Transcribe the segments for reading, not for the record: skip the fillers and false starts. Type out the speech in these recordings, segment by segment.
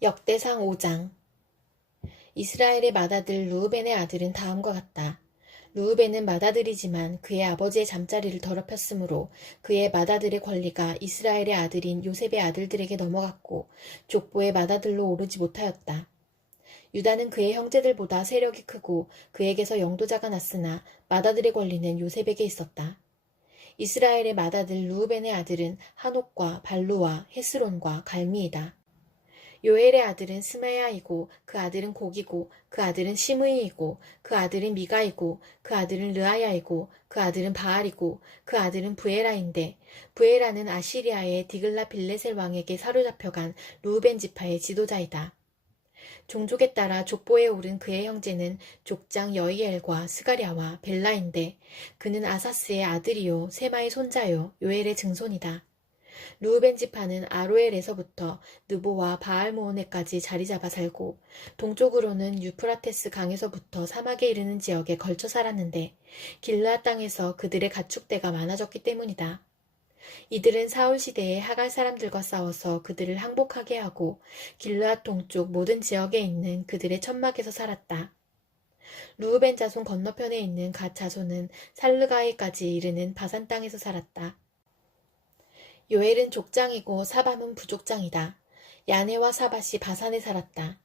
역대상 5장. 이스라엘의 맏아들 르우벤의 아들은 다음과 같다. 르우벤은 맏아들이지만 그의 아버지의 잠자리를 더럽혔으므로 그의 맏아들의 권리가 이스라엘의 아들인 요셉의 아들들에게 넘어갔고 족보의 맏아들로 오르지 못하였다. 유다는 그의 형제들보다 세력이 크고 그에게서 영도자가 났으나 맏아들의 권리는 요셉에게 있었다. 이스라엘의 맏아들 르우벤의 아들은 한옥과 발루와 헤스론과 갈미이다. 요엘의 아들은 스마야이고 그 아들은 곡이고 그 아들은 시므이이고 그 아들은 미가이고 그 아들은 르아야이고 그 아들은 바알이고 그 아들은 부에라인데 부에라는 아시리아의 디글라 빌레셀 왕에게 사로잡혀간 루우벤 지파의 지도자이다. 종족에 따라 족보에 오른 그의 형제는 족장 여이엘과 스가랴와 벨라인데 그는 아사스의 아들이요 세마의 손자요 요엘의 증손이다. 르우벤 지파는 아로엘에서부터 느보와 바알모온에까지 자리 잡아 살고 동쪽으로는 유프라테스 강에서부터 사막에 이르는 지역에 걸쳐 살았는데 길르앗 땅에서 그들의 가축대가 많아졌기 때문이다. 이들은 사울 시대에 하갈 사람들과 싸워서 그들을 항복하게 하고 길르앗 동쪽 모든 지역에 있는 그들의 천막에서 살았다. 르우벤 자손 건너편에 있는 갓 자손은 살르가이까지 이르는 바산 땅에서 살았다. 요엘은 족장이고 사밤은 부족장이다. 야네와 사밧이 바산에 살았다.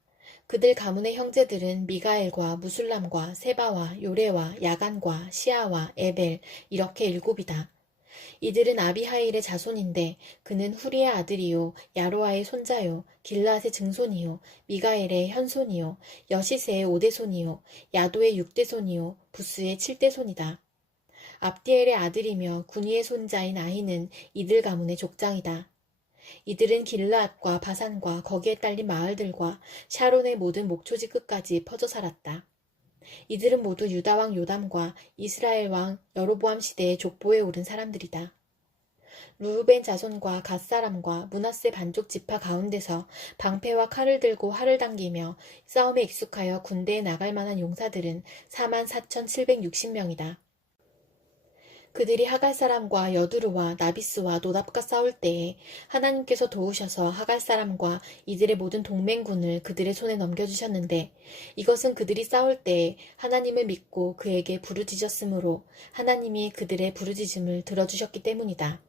그들 가문의 형제들은 미가엘과 무술람과 세바와 요레와 야간과 시아와 에벨 이렇게 7이다. 이들은 아비하일의 자손인데 그는 후리의 아들이요 야로아의 손자요 길르앗의 증손이요 미가엘의 현손이요 여시세의 5대손이요 야도의 6대손이요 부스의 7대손이다. 압디엘의 아들이며 군이의 손자인 아히는 이들 가문의 족장이다. 이들은 길르앗과 바산과 거기에 딸린 마을들과 샤론의 모든 목초지 끝까지 퍼져 살았다. 이들은 모두 유다 왕 요담과 이스라엘 왕 여로보암 시대의 족보에 오른 사람들이다. 르우벤 자손과 갓 사람과 므낫세 반족 지파 가운데서 방패와 칼을 들고 활을 당기며 싸움에 익숙하여 군대에 나갈 만한 용사들은 44,760명이다. 그들이 하갈 사람과 여두루와 나비스와 노답과 싸울 때에 하나님께서 도우셔서 하갈 사람과 이들의 모든 동맹군을 그들의 손에 넘겨주셨는데 이것은 그들이 싸울 때에 하나님을 믿고 그에게 부르짖었으므로 하나님이 그들의 부르짖음을 들어주셨기 때문이다.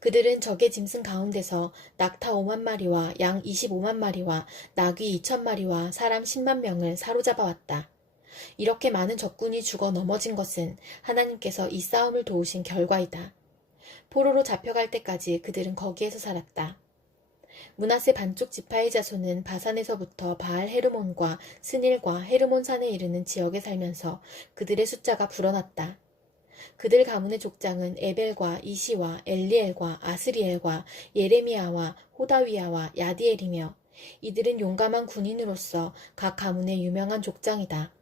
그들은 적의 짐승 가운데서 낙타 5만 마리와 양 25만 마리와 나귀 2천 마리와 사람 10만 명을 사로잡아 왔다. 이렇게 많은 적군이 죽어 넘어진 것은 하나님께서 이 싸움을 도우신 결과이다. 포로로 잡혀갈 때까지 그들은 거기에서 살았다. 므낫세 반쪽 지파의 자손은 바산에서부터 바알 헤르몬과 스닐과 헤르몬 산에 이르는 지역에 살면서 그들의 숫자가 불어났다. 그들 가문의 족장은 에벨과 이시와 엘리엘과 아스리엘과 예레미야와 호다위야와 야디엘이며 이들은 용감한 군인으로서 각 가문의 유명한 족장이다.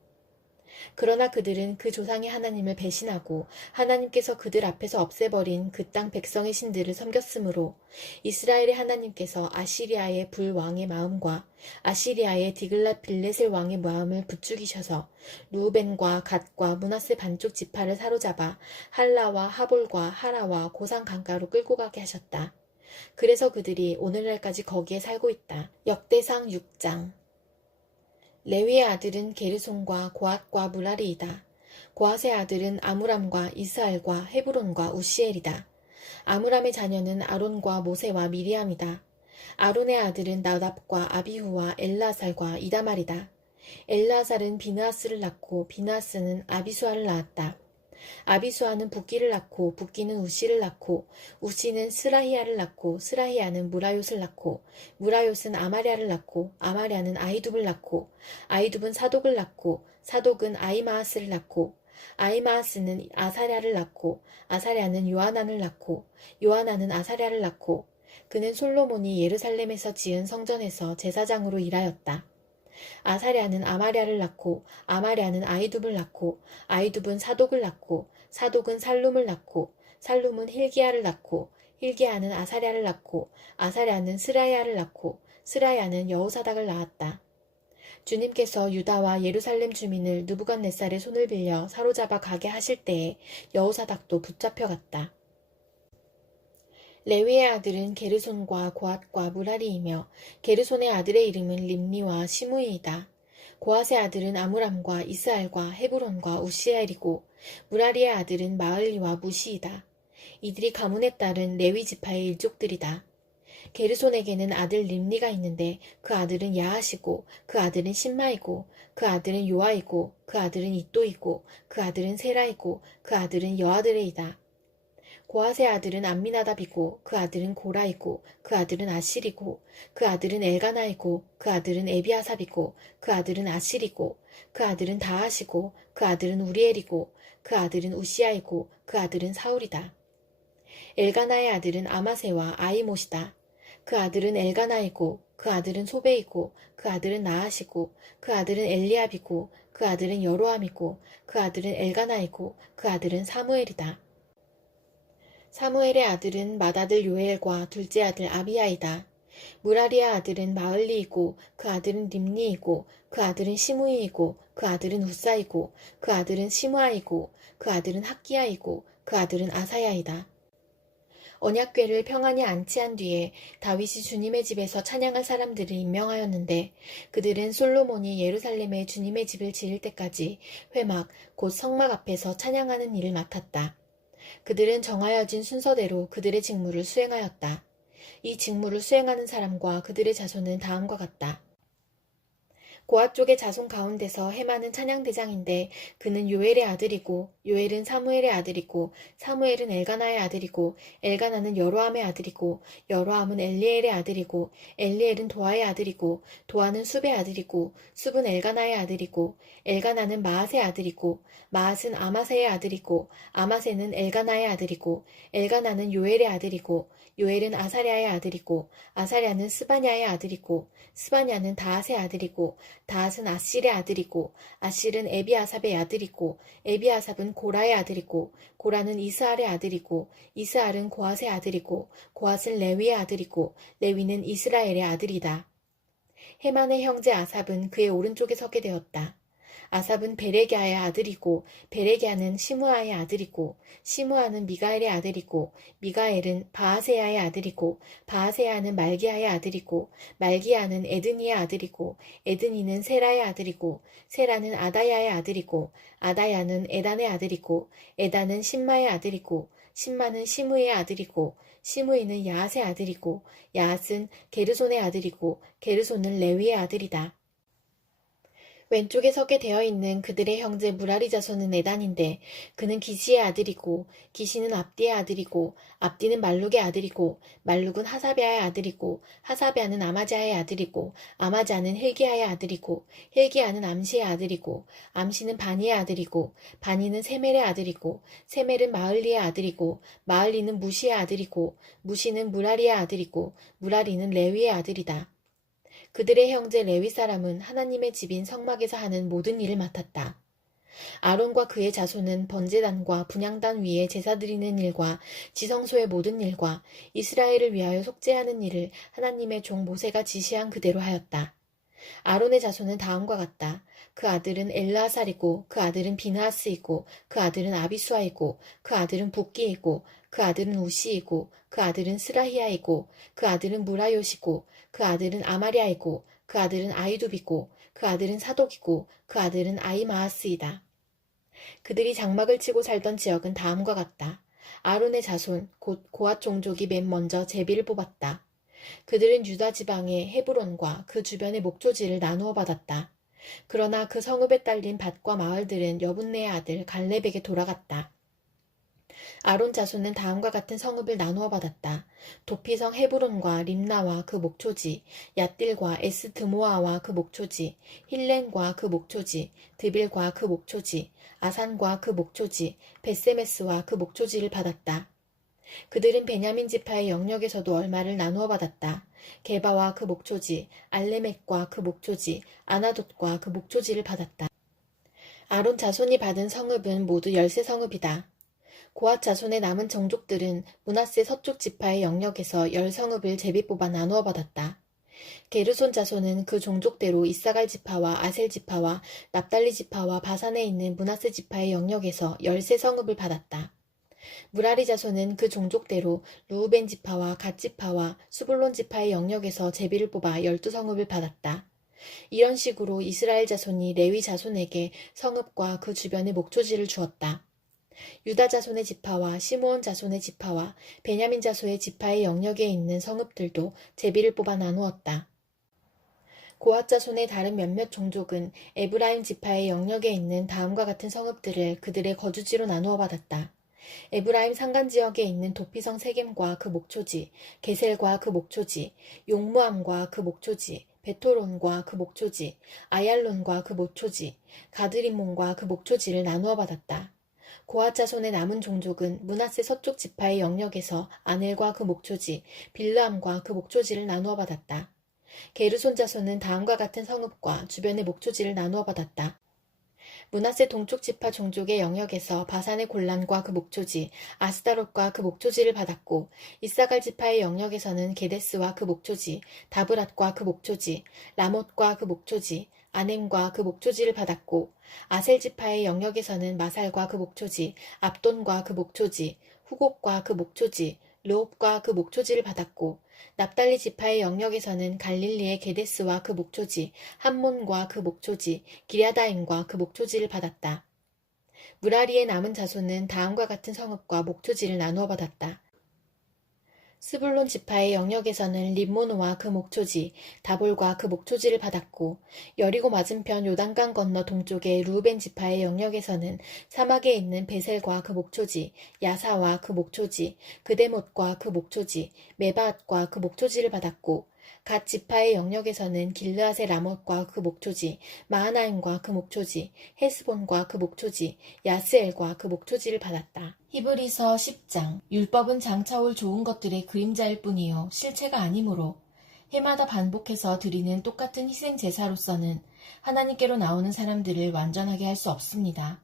그러나 그들은 그 조상의 하나님을 배신하고 하나님께서 그들 앞에서 없애버린 그 땅 백성의 신들을 섬겼으므로 이스라엘의 하나님께서 아시리아의 불 왕의 마음과 아시리아의 디글랏 빌레셀 왕의 마음을 부추기셔서 루벤과 갓과 므낫세 반쪽 지파를 사로잡아 할라와 하볼과 하라와 고산 강가로 끌고 가게 하셨다. 그래서 그들이 오늘날까지 거기에 살고 있다. 역대상 6장. 레위의 아들은 게르손과 고앗과 무라리이다. 고앗의 아들은 아므람과 이스알과 헤브론과 우시엘이다. 아므람의 자녀는 아론과 모세와 미리암이다. 아론의 아들은 나답과 아비후와 엘라살과 이다말이다. 엘라살은 비느하스를 낳고 비느하스는 아비수아를 낳았다. 아비수아는 붓기를 낳고 붓기는 우시를 낳고 우시는 스라히야를 낳고 스라히야는 무라요스를 낳고 무라요스는 아마랴를 낳고 아마랴는 아이둡을 낳고 아이둡은 사독을 낳고 사독은 아이마하스를 낳고 아이마하스는 아사랴를 낳고 아사랴는 요하난을 낳고 요하난은 아사랴를 낳고 그는 솔로몬이 예루살렘에서 지은 성전에서 제사장으로 일하였다. 아사랴는 아마랴를 낳고 아마랴는 아이둡을 낳고 아이둡은 사독을 낳고 사독은 살룸을 낳고 살룸은 hil기야를 낳고 hil기야는 아사랴를 낳고 아사랴는 스라야를 낳고 스라야는 여호사닥을 낳았다. 주님께서 유다와 예루살렘 주민을 느부갓네살의 손을 빌려 사로잡아 가게 하실 때에 여호사닥도 붙잡혀 갔다. 레위의 아들은 게르손과 고핫과 무라리이며 게르손의 아들의 이름은 림니와 시므이이다. 고핫의 아들은 아므람과 이스알과 헤브론과 우시엘이고 무라리의 아들은 마을리와 무시이다. 이들이 가문에 따른 레위 지파의 일족들이다. 게르손에게는 아들 림니가 있는데 그 아들은 야하시고 그 아들은 신마이고 그 아들은 요아이고 그 아들은 이또이고 그 아들은 세라이고 그 아들은 여아드레이다. 고핫의 아들은 암미나답이고 그 아들은 고라이고 그 아들은 아실이고 그 아들은 엘가나이고 그 아들은 에비아삽이고 그 아들은 아실이고 그 아들은 다하시고 그 아들은 우리엘이고 그 아들은 우시아이고 그 아들은 사울이다. 엘가나의 아들은 아마세와 아이못이다. 그 아들은 엘가나이고 그 아들은 소베이고 그 아들은 나하시고 그 아들은 엘리압이고 그 아들은 여로함이고 그 아들은 엘가나이고 그 아들은 사무엘이다. 사무엘의 아들은 맏아들 요엘과 둘째 아들 아비야이다. 무라리의 아들은 마을리이고 그 아들은 림니이고 그 아들은 시므이이고 그 아들은 우사이고 그 아들은 시므아이고 그 아들은 학기야이고 그 아들은 아사야이다. 언약궤를 평안히 안치한 뒤에 다윗이 주님의 집에서 찬양할 사람들을 임명하였는데 그들은 솔로몬이 예루살렘에 주님의 집을 지을 때까지 회막 곧 성막 앞에서 찬양하는 일을 맡았다. 그들은 정하여진 순서대로 그들의 직무를 수행하였다. 이 직무를 수행하는 사람과 그들의 자손은 다음과 같다. 고핫 쪽의 자손 가운데서 헤마는 찬양대장인데 그는 요엘의 아들이고 요엘은 사무엘의 아들이고 사무엘은 엘가나의 아들이고 엘가나는 여로함의 아들이고 여로함은 엘리엘의 아들이고 엘리엘은 도아의 아들이고 도아는 숲의 아들이고 숲은 엘가나의 아들이고 엘가나는 마앗의 아들이고 마앗은 아마세의 아들이고 아마세는 엘가나의 아들이고 엘가나는 요엘의 아들이고 요엘은 아사랴의 아들이고 아사랴는 스바냐의 아들이고 스바냐는 다핫의 아들이고 다핫은 아실의 아들이고 아실은 에비아삽의 아들이고 에비아삽은 고라의 아들이고 고라는 이스알의 아들이고 이스알은 고핫의 아들이고 고핫은 레위의 아들이고 레위는 이스라엘의 아들이다. 헤만의 형제 아삽은 그의 오른쪽에 서게 되었다. 아삽은 베레기아의 아들이고 베레기아는 시므아의 아들이고 시므아는 미가엘의 아들이고 미가엘은 바아세야의 아들이고 바아세야는 말기야의 아들이고 말기야는 에드니의 아들이고 에드니는 세라의 아들이고 세라는 아다야의 아들이고 아다야는 에단의 아들이고 에단은 신마의 아들이고 신마는 시므의 아들이고 시므이는 야앗의 아들이고 야앗은 게르손의 아들이고 게르손은 레위의 아들이다. 왼쪽에 서게 되어 있는 그들의 형제 무라리 자손은 에단인데 그는 기시의 아들이고 기시는 압디의 아들이고 압디는 말룩의 아들이고 말룩은 하사베아의 아들이고 하사베아는 아마자의 아들이고 아마자는 힐기야의 아들이고 힐기야는 암시의 아들이고 암시는 바니의 아들이고 바니는 세멜의 아들이고 세멜은 마을리의 아들이고 마을리는 무시의 아들이고 무시는 무라리의 아들이고 무라리는 레위의 아들이다. 그들의 형제 레위 사람은 하나님의 집인 성막에서 하는 모든 일을 맡았다. 아론과 그의 자손은 번제단과 분향단 위에 제사 드리는 일과 지성소의 모든 일과 이스라엘을 위하여 속죄하는 일을 하나님의 종 모세가 지시한 그대로 하였다. 아론의 자손은 다음과 같다. 그 아들은 엘르아살이고 그 아들은 비느하스이고 그 아들은 아비수아이고 그 아들은 붓기이고 그 아들은 우시이고 그 아들은 스라히야이고 그 아들은 무라요시고 그 아들은 아마리아이고 그 아들은 아이두비고 그 아들은 사독이고 그 아들은 아이마하스이다. 그들이 장막을 치고 살던 지역은 다음과 같다. 아론의 자손 곧 고핫 종족이 맨 먼저 제비를 뽑았다. 그들은 유다 지방의 헤브론과 그 주변의 목초지를 나누어 받았다. 그러나 그 성읍에 딸린 밭과 마을들은 여분네의 아들 갈렙에게 돌아갔다. 아론 자손은 다음과 같은 성읍을 나누어 받았다. 도피성 헤브론과 림나와 그 목초지, 얏딜과 에스드모아와 그 목초지, 힐렌과 그 목초지, 드빌과 그 목초지, 아산과 그 목초지, 베세메스와 그 목초지를 받았다. 그들은 베냐민 지파의 영역에서도 얼마를 나누어 받았다. 게바와 그 목초지, 알레멕과 그 목초지, 아나돗과 그 목초지를 받았다. 아론 자손이 받은 성읍은 모두 13성읍이다. 고핫 자손의 남은 종족들은 므낫세 서쪽 지파의 영역에서 10성읍을 제비 뽑아 나누어 받았다. 게르손 자손은 그 종족대로 이사갈 지파와 아셀 지파와 납달리 지파와 바산에 있는 므낫세 지파의 영역에서 13성읍을 받았다. 무라리 자손은 그 종족대로 루우벤 지파와 갓 지파와 수불론 지파의 영역에서 제비를 뽑아 12성읍을 받았다. 이런 식으로 이스라엘 자손이 레위 자손에게 성읍과 그 주변의 목초지를 주었다. 유다 자손의 지파와 시므온 자손의 지파와 베냐민 자손의 지파의 영역에 있는 성읍들도 제비를 뽑아 나누었다. 고핫 자손의 다른 몇몇 종족은 에브라임 지파의 영역에 있는 다음과 같은 성읍들을 그들의 거주지로 나누어 받았다. 에브라임 산간지역에 있는 도피성 세겜과 그 목초지, 게셀과 그 목초지, 용무암과 그 목초지, 베토론과 그 목초지, 아얄론과 그 목초지, 가드리몬과 그 목초지를 나누어 받았다. 고핫 자손의 남은 종족은 므낫세 서쪽 지파의 영역에서 아넬과 그 목초지, 빌르암과 그 목초지를 나누어 받았다. 게르손 자손은 다음과 같은 성읍과 주변의 목초지를 나누어 받았다. 므낫세 동쪽 지파 종족의 영역에서 바산의 골란과 그 목초지, 아스다롯과 그 목초지를 받았고, 이사갈 지파의 영역에서는 게데스와 그 목초지, 다브랏과 그 목초지, 라못과 그 목초지, 아넴과 그 목초지를 받았고, 아셀 지파의 영역에서는 마살과 그 목초지, 압돈과 그 목초지, 후곡과 그 목초지, 르홉과 그 목초지를 받았고, 납달리 지파의 영역에서는 갈릴리의 게데스와 그 목초지, 함몬과 그 목초지, 기랴다임과 그 목초지를 받았다. 무라리의 남은 자손은 다음과 같은 성읍과 목초지를 나누어 받았다. 스불론 지파의 영역에서는 림모노와 그 목초지, 다볼과 그 목초지를 받았고, 여리고 맞은편 요단강 건너 동쪽의 루벤 지파의 영역에서는 사막에 있는 베셀과 그 목초지, 야사와 그 목초지, 그데못과 그 목초지, 메바앗과 그 목초지를 받았고, 갓 지파의 영역에서는 길르앗의 라못과 그 목초지, 마하나임과 그 목초지, 헤스본과 그 목초지, 야스엘과 그 목초지를 받았다. 히브리서 10장. 율법은 장차올 좋은 것들의 그림자일 뿐이요 실체가 아니므로 해마다 반복해서 드리는 똑같은 희생 제사로서는 하나님께로 나오는 사람들을 완전하게 할 수 없습니다.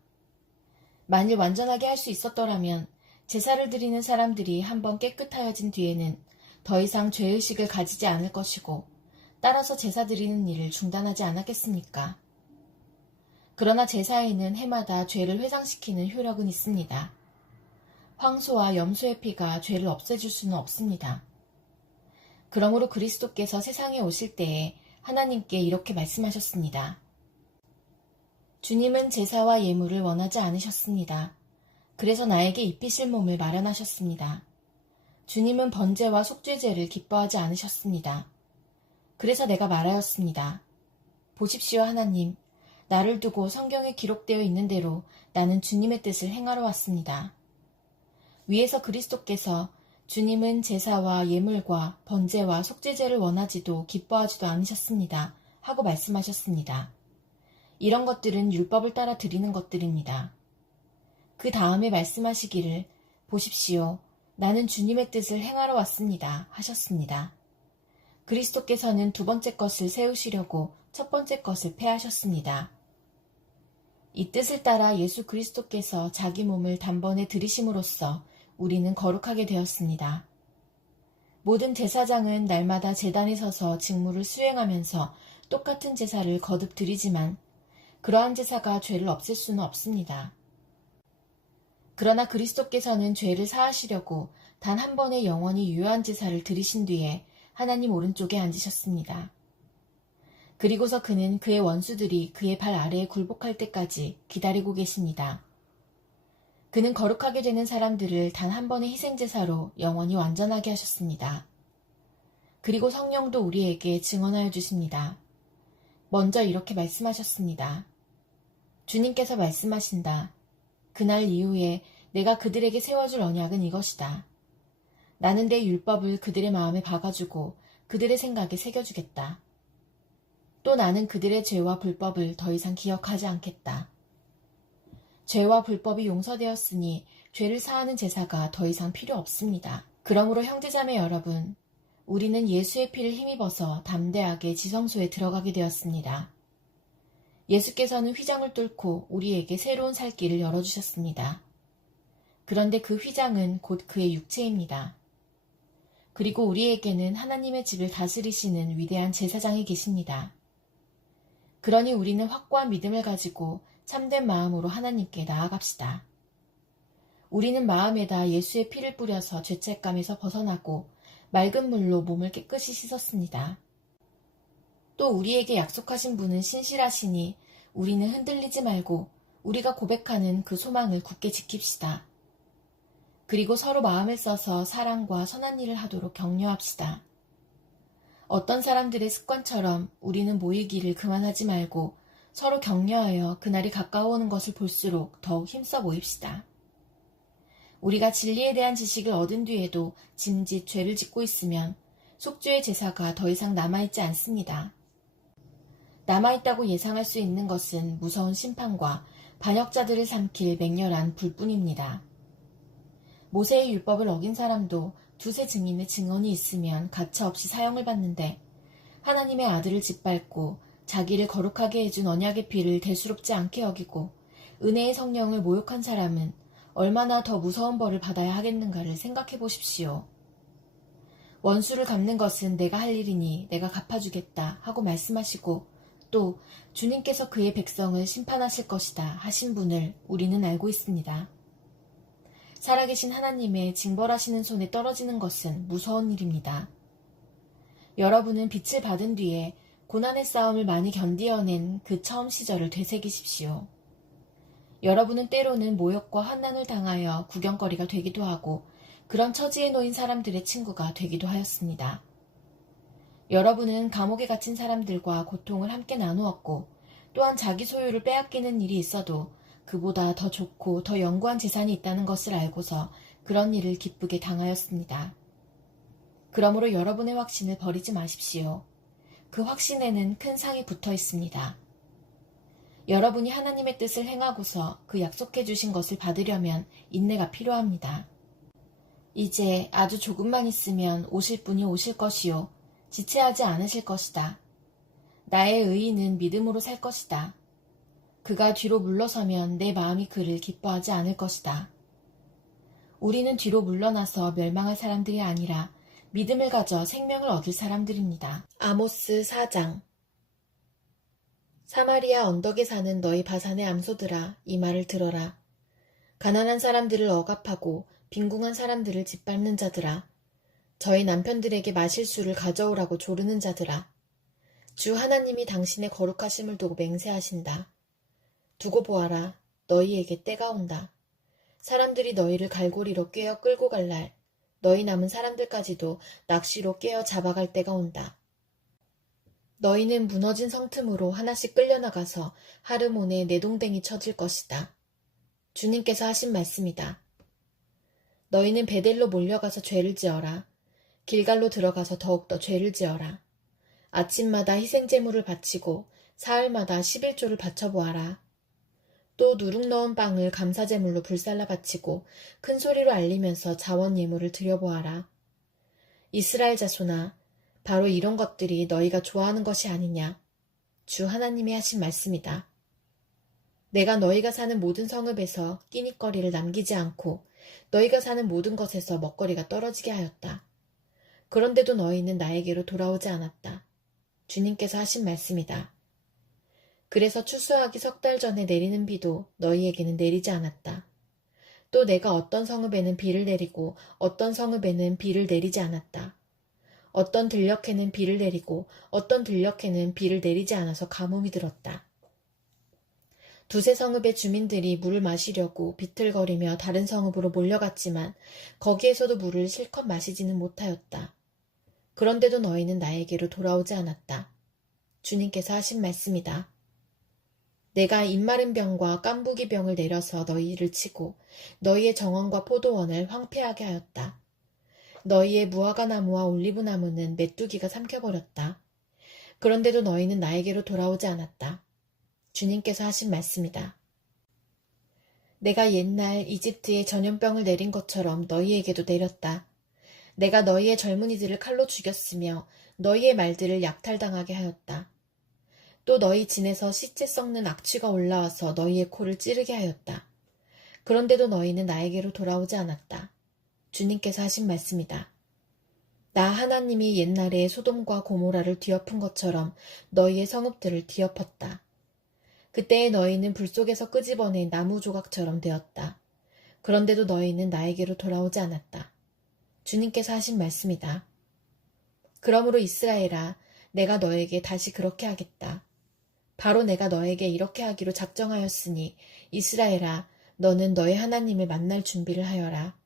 만일 완전하게 할 수 있었더라면 제사를 드리는 사람들이 한번 깨끗하여진 뒤에는 더 이상 죄의식을 가지지 않을 것이고 따라서 제사 드리는 일을 중단하지 않았겠습니까? 그러나 제사에는 해마다 죄를 회상시키는 효력은 있습니다. 황소와 염소의 피가 죄를 없애줄 수는 없습니다. 그러므로 그리스도께서 세상에 오실 때에 하나님께 이렇게 말씀하셨습니다. 주님은 제사와 예물을 원하지 않으셨습니다. 그래서 나에게 입히실 몸을 마련하셨습니다. 주님은 번제와 속죄제를 기뻐하지 않으셨습니다. 그래서 내가 말하였습니다. 보십시오 하나님, 나를 두고 성경에 기록되어 있는 대로 나는 주님의 뜻을 행하러 왔습니다. 위에서 그리스도께서 주님은 제사와 예물과 번제와 속죄제를 원하지도 기뻐하지도 않으셨습니다. 하고 말씀하셨습니다. 이런 것들은 율법을 따라 드리는 것들입니다. 그 다음에 말씀하시기를 보십시오. 나는 주님의 뜻을 행하러 왔습니다. 하셨습니다. 그리스도께서는 두 번째 것을 세우시려고 첫 번째 것을 폐하셨습니다. 이 뜻을 따라 예수 그리스도께서 자기 몸을 단번에 들이심으로써 우리는 거룩하게 되었습니다. 모든 제사장은 날마다 제단에 서서 직무를 수행하면서 똑같은 제사를 거듭 드리지만 그러한 제사가 죄를 없앨 수는 없습니다. 그러나 그리스도께서는 죄를 사하시려고 단 한 번의 영원히 유효한 제사를 드리신 뒤에 하나님 오른쪽에 앉으셨습니다. 그리고서 그는 그의 원수들이 그의 발 아래에 굴복할 때까지 기다리고 계십니다. 그는 거룩하게 되는 사람들을 단 한 번의 희생제사로 영원히 완전하게 하셨습니다. 그리고 성령도 우리에게 증언하여 주십니다. 먼저 이렇게 말씀하셨습니다. 주님께서 말씀하신다. 그날 이후에 내가 그들에게 세워줄 언약은 이것이다. 나는 내 율법을 그들의 마음에 박아주고 그들의 생각에 새겨주겠다. 또 나는 그들의 죄와 불법을 더 이상 기억하지 않겠다. 죄와 불법이 용서되었으니 죄를 사하는 제사가 더 이상 필요 없습니다. 그러므로 형제자매 여러분, 우리는 예수의 피를 힘입어서 담대하게 지성소에 들어가게 되었습니다. 예수께서는 휘장을 뚫고 우리에게 새로운 살 길을 열어주셨습니다. 그런데 그 휘장은 곧 그의 육체입니다. 그리고 우리에게는 하나님의 집을 다스리시는 위대한 제사장이 계십니다. 그러니 우리는 확고한 믿음을 가지고 참된 마음으로 하나님께 나아갑시다. 우리는 마음에다 예수의 피를 뿌려서 죄책감에서 벗어나고 맑은 물로 몸을 깨끗이 씻었습니다. 또 우리에게 약속하신 분은 신실하시니 우리는 흔들리지 말고 우리가 고백하는 그 소망을 굳게 지킵시다. 그리고 서로 마음을 써서 사랑과 선한 일을 하도록 격려합시다. 어떤 사람들의 습관처럼 우리는 모이기를 그만하지 말고 서로 격려하여 그날이 가까워오는 것을 볼수록 더욱 힘써 모입시다. 우리가 진리에 대한 지식을 얻은 뒤에도 짐짓 죄를 짓고 있으면 속죄의 제사가 더 이상 남아있지 않습니다. 남아있다고 예상할 수 있는 것은 무서운 심판과 반역자들을 삼킬 맹렬한 불뿐입니다. 모세의 율법을 어긴 사람도 두세 증인의 증언이 있으면 가차없이 사형을 받는데 하나님의 아들을 짓밟고 자기를 거룩하게 해준 언약의 피를 대수롭지 않게 여기고 은혜의 성령을 모욕한 사람은 얼마나 더 무서운 벌을 받아야 하겠는가를 생각해 보십시오. 원수를 갚는 것은 내가 할 일이니 내가 갚아주겠다 하고 말씀하시고 또 주님께서 그의 백성을 심판하실 것이다 하신 분을 우리는 알고 있습니다. 살아계신 하나님의 징벌하시는 손에 떨어지는 것은 무서운 일입니다. 여러분은 빛을 받은 뒤에 고난의 싸움을 많이 견디어낸 그 처음 시절을 되새기십시오. 여러분은 때로는 모욕과 환난을 당하여 구경거리가 되기도 하고 그런 처지에 놓인 사람들의 친구가 되기도 하였습니다. 여러분은 감옥에 갇힌 사람들과 고통을 함께 나누었고 또한 자기 소유를 빼앗기는 일이 있어도 그보다 더 좋고 더 영구한 재산이 있다는 것을 알고서 그런 일을 기쁘게 당하였습니다. 그러므로 여러분의 확신을 버리지 마십시오. 그 확신에는 큰 상이 붙어 있습니다. 여러분이 하나님의 뜻을 행하고서 그 약속해 주신 것을 받으려면 인내가 필요합니다. 이제 아주 조금만 있으면 오실 분이 오실 것이요 지체하지 않으실 것이다. 나의 의인은 믿음으로 살 것이다. 그가 뒤로 물러서면 내 마음이 그를 기뻐하지 않을 것이다. 우리는 뒤로 물러나서 멸망할 사람들이 아니라 믿음을 가져 생명을 얻을 사람들입니다. 아모스 4장. 사마리아 언덕에 사는 너희 바산의 암소들아, 이 말을 들어라. 가난한 사람들을 억압하고 빈궁한 사람들을 짓밟는 자들아, 저희 남편들에게 마실 수를 가져오라고 조르는 자들아, 주 하나님이 당신의 거룩하심을 두고 맹세하신다. 두고 보아라, 너희에게 때가 온다. 사람들이 너희를 갈고리로 꿰어 끌고 갈 날, 너희 남은 사람들까지도 낚시로 꿰어 잡아갈 때가 온다. 너희는 무너진 성틈으로 하나씩 끌려나가서 하르몬에 내동댕이 쳐질 것이다. 주님께서 하신 말씀이다. 너희는 베델로 몰려가서 죄를 지어라. 길갈로 들어가서 더욱더 죄를 지어라. 아침마다 희생제물을 바치고 사흘마다 11조를 바쳐보아라. 또 누룩 넣은 빵을 감사제물로 불살라 바치고 큰 소리로 알리면서 자원 예물을 드려보아라. 이스라엘 자손아, 바로 이런 것들이 너희가 좋아하는 것이 아니냐. 주 하나님이 하신 말씀이다. 내가 너희가 사는 모든 성읍에서 끼니거리를 남기지 않고 너희가 사는 모든 것에서 먹거리가 떨어지게 하였다. 그런데도 너희는 나에게로 돌아오지 않았다. 주님께서 하신 말씀이다. 그래서 추수하기 3달 전에 내리는 비도 너희에게는 내리지 않았다. 또 내가 어떤 성읍에는 비를 내리고 어떤 성읍에는 비를 내리지 않았다. 어떤 들녘에는 비를 내리고 어떤 들녘에는 비를 내리지 않아서 가뭄이 들었다. 두세 성읍의 주민들이 물을 마시려고 비틀거리며 다른 성읍으로 몰려갔지만 거기에서도 물을 실컷 마시지는 못하였다. 그런데도 너희는 나에게로 돌아오지 않았다. 주님께서 하신 말씀이다. 내가 입마른 병과 깐부기 병을 내려서 너희를 치고 너희의 정원과 포도원을 황폐하게 하였다. 너희의 무화과나무와 올리브나무는 메뚜기가 삼켜버렸다. 그런데도 너희는 나에게로 돌아오지 않았다. 주님께서 하신 말씀이다. 내가 옛날 이집트에 전염병을 내린 것처럼 너희에게도 내렸다. 내가 너희의 젊은이들을 칼로 죽였으며 너희의 말들을 약탈당하게 하였다. 또 너희 진에서 시체 썩는 악취가 올라와서 너희의 코를 찌르게 하였다. 그런데도 너희는 나에게로 돌아오지 않았다. 주님께서 하신 말씀이다. 나 하나님이 옛날에 소돔과 고모라를 뒤엎은 것처럼 너희의 성읍들을 뒤엎었다. 그때의 너희는 불 속에서 끄집어낸 나무 조각처럼 되었다. 그런데도 너희는 나에게로 돌아오지 않았다. 주님께서 하신 말씀이다. 그러므로 이스라엘아, 내가 너에게 다시 그렇게 하겠다. 바로 내가 너에게 이렇게 하기로 작정하였으니 이스라엘아, 너는 너의 하나님을 만날 준비를 하여라.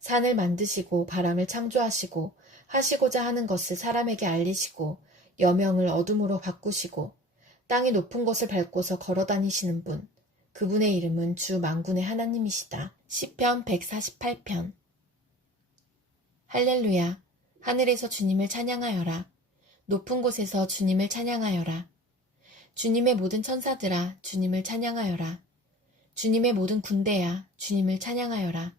산을 만드시고 바람을 창조하시고 하시고자 하는 것을 사람에게 알리시고 여명을 어둠으로 바꾸시고 땅의 높은 곳을 밟고서 걸어다니시는 분, 그분의 이름은 주 만군의 하나님이시다. 시편 148편. 할렐루야. 하늘에서 주님을 찬양하여라. 높은 곳에서 주님을 찬양하여라. 주님의 모든 천사들아, 주님을 찬양하여라. 주님의 모든 군대야, 주님을 찬양하여라.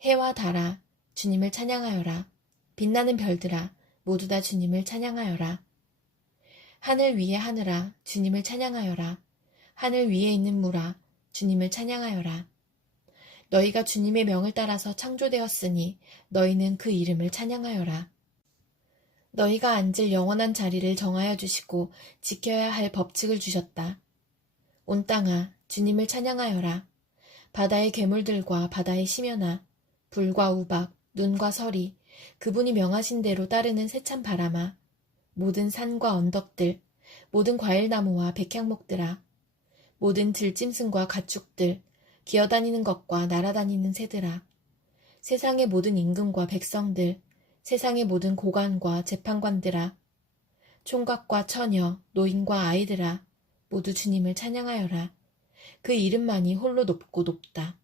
해와 달아, 주님을 찬양하여라. 빛나는 별들아, 모두 다 주님을 찬양하여라. 하늘 위에 하늘아, 주님을 찬양하여라. 하늘 위에 있는 물아, 주님을 찬양하여라. 너희가 주님의 명을 따라서 창조되었으니 너희는 그 이름을 찬양하여라. 너희가 앉을 영원한 자리를 정하여 주시고 지켜야 할 법칙을 주셨다. 온 땅아, 주님을 찬양하여라. 바다의 괴물들과 바다의 심연아, 불과 우박, 눈과 서리, 그분이 명하신 대로 따르는 세찬 바람아, 모든 산과 언덕들, 모든 과일나무와 백향목들아, 모든 들짐승과 가축들, 기어다니는 것과 날아다니는 새들아, 세상의 모든 임금과 백성들, 세상의 모든 고관과 재판관들아, 총각과 처녀, 노인과 아이들아, 모두 주님을 찬양하여라. 그 이름만이 홀로 높고 높다.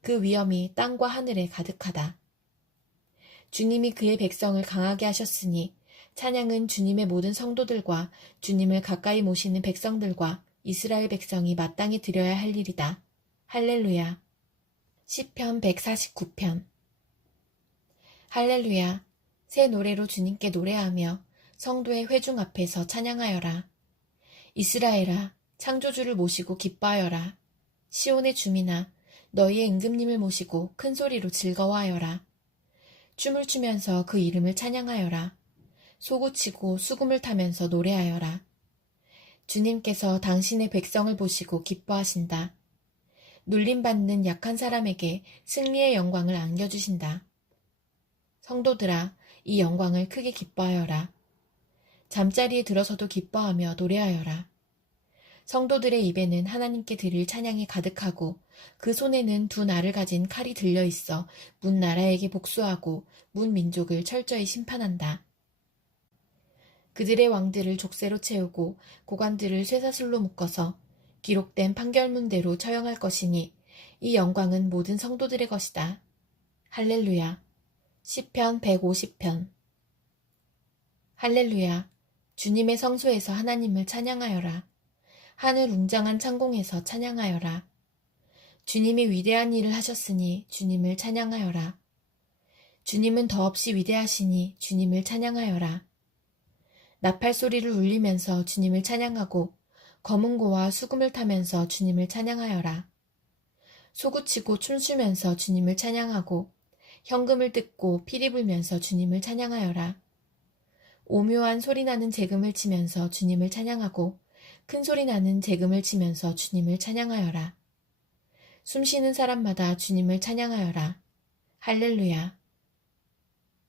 그 위엄이 땅과 하늘에 가득하다. 주님이 그의 백성을 강하게 하셨으니 찬양은 주님의 모든 성도들과 주님을 가까이 모시는 백성들과 이스라엘 백성이 마땅히 드려야 할 일이다. 할렐루야. 시편 149편. 할렐루야. 새 노래로 주님께 노래하며 성도의 회중 앞에서 찬양하여라. 이스라엘아, 창조주를 모시고 기뻐하여라. 시온의 주민아, 너희의 임금님을 모시고 큰 소리로 즐거워하여라. 춤을 추면서 그 이름을 찬양하여라. 소구치고 수금을 타면서 노래하여라. 주님께서 당신의 백성을 보시고 기뻐하신다. 눌림받는 약한 사람에게 승리의 영광을 안겨주신다. 성도들아, 이 영광을 크게 기뻐하여라. 잠자리에 들어서도 기뻐하며 노래하여라. 성도들의 입에는 하나님께 드릴 찬양이 가득하고 그 손에는 두 날을 가진 칼이 들려있어 문 나라에게 복수하고 문 민족을 철저히 심판한다. 그들의 왕들을 족쇄로 채우고 고관들을 쇠사슬로 묶어서 기록된 판결문대로 처형할 것이니 이 영광은 모든 성도들의 것이다. 할렐루야. 시편 150편. 할렐루야. 주님의 성소에서 하나님을 찬양하여라. 하늘 웅장한 창공에서 찬양하여라. 주님이 위대한 일을 하셨으니 주님을 찬양하여라. 주님은 더없이 위대하시니 주님을 찬양하여라. 나팔 소리를 울리면서 주님을 찬양하고 검은고와 수금을 타면서 주님을 찬양하여라. 소구치고 춤추면서 주님을 찬양하고 현금을 뜯고 피리 불면서 주님을 찬양하여라. 오묘한 소리나는 재금을 치면서 주님을 찬양하고 큰 소리나는 재금을 치면서 주님을 찬양하여라. 숨쉬는 사람마다 주님을 찬양하여라. 할렐루야.